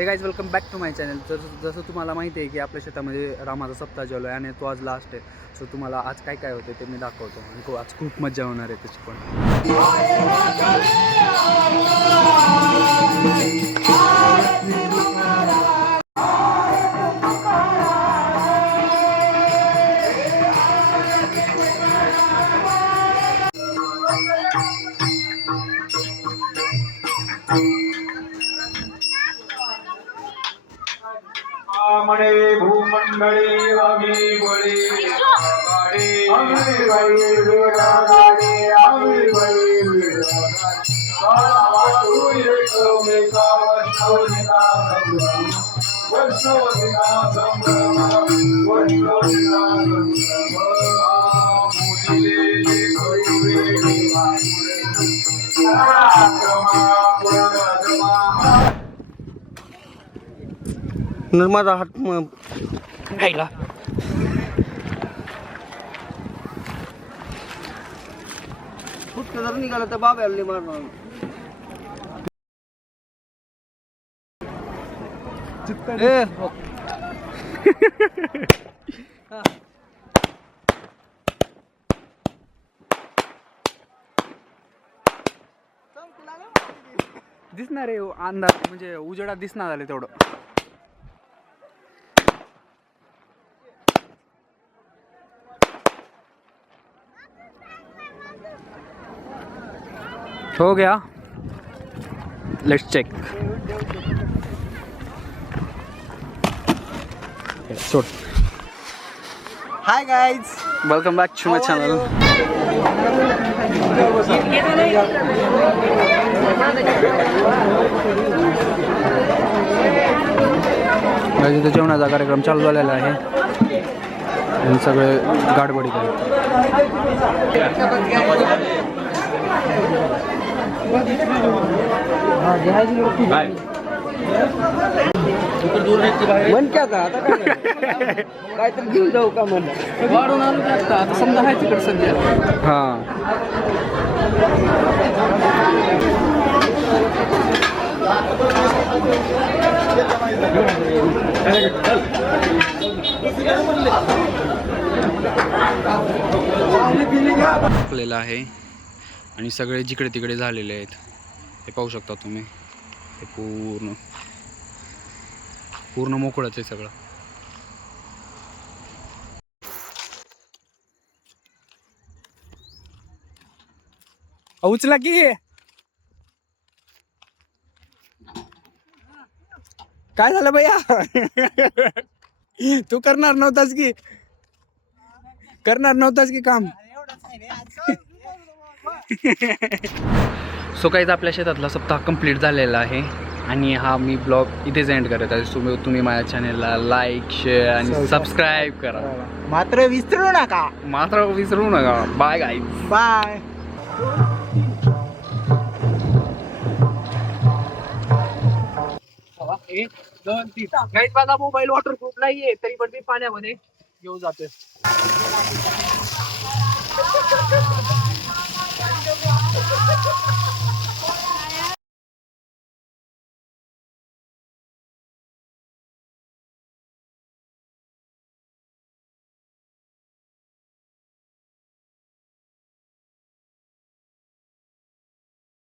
हे guys welcome back to my channel. जसं तुम्हाला माहिती आहे की आपल्या शेतामध्ये रामाचा सप्ताह चालू आहे आणि तो आज लास्ट आहे. सो तुम्हाला आज काय काय होते ते मी दाखवतो आणि आज खूप मजा होणार आहे त्याची पण. मणे भूमंडळी आम्ही बळी आम्ही बळी आम्ही बळी माझा हात खायला फुटका जर निघाला तर बाब्याला मारणार. दिसणार आहे अंधार म्हणजे उजेडात दिसणार झाले तेवढं. हो गया, लेट्स चेक. सोड. Hi guys, welcome back to my channel. इथे जेवणाचा कार्यक्रम चालू झालेला आहे आणि सगळे गाडबडी करतात. मन क्या था आता काय तर घेऊन जाऊ का मन वाढून आलो आता समजा आहे तिकडे सध्या. हां टाकलेलं आहे आणि सगळे जिकडे तिकडे झालेले आहेत. हे पाहू शकता तुम्ही. हे पूर्ण मोकळंच आहे सगळं. उचला की काय झालं भैया? तू करणार नव्हतास की काम. सो काहीच आपल्या शेतातला सप्ताह कंप्लीट झालेला आहे आणि हा मी ब्लॉग इथेच एंड करत आहे. तुम्ही माझ्या चॅनलला लाईक, शेअर आणि सबस्क्राईब करा. मात्र विसरू नका. Bye guys. बाय. 1, 2, 3 गाईज माझा मोबाईल वॉटरप्रूफ नाहीये तरी पण मी पाण्यामध्ये घेऊन जातोय.